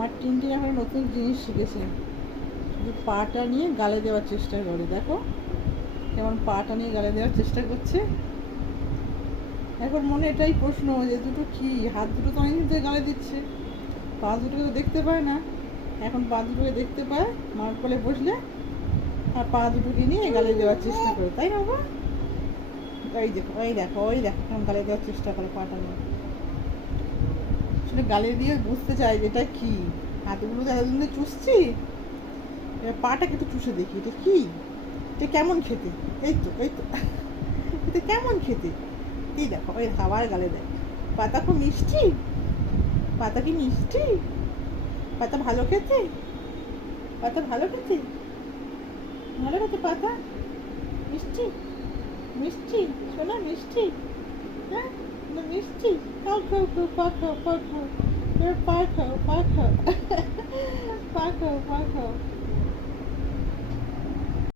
আমার টিনটি এখন নতুন জিনিস শিখেছে, শুধু পাটা নিয়ে গালে দেওয়ার চেষ্টা করে। দেখো কেমন পাটা নিয়ে গালে দেওয়ার চেষ্টা করছে। এখন মনে এটাই প্রশ্ন যে দুটো কি, হাত দুটো তো অনেকদিন থেকে গালে দিচ্ছে, পা দুটোকে তো দেখতে পায় না, এখন পা দুটোকে দেখতে পায় মার কোলে বসলে, আর পা দুটোকে নিয়ে গালে দেওয়ার চেষ্টা করে, তাই না বাবা? ওই দেখো ওই দেখো ওই দেখো কেমন গালে দেওয়ার চেষ্টা করে পাটা নিয়ে। আসলে গালে দিয়ে বুঝতে চাই যে এটা কি, হাতগুলো তো এতদিন ধরে চুষছি, এবার পাটাকে তো চুষে দেখি এটা কি, এটা কেমন খেতে। এই তো এই তো এটা কেমন খেতে, এই দেখো ওই খাবার গালে দেয়। পাতা খুব মিষ্টি, পাতা কি মিষ্টি, পাতা ভালো খেতে, পাতা ভালো খেতে, ভালো খেতে পাতা, মিষ্টি মিষ্টি, শোনা মিষ্টি, হ্যাঁ মিষ্টি। খাও খাও খাও, পা খাও পা খাও, এবার পা খাও পা খাও পা খাও পা খাও।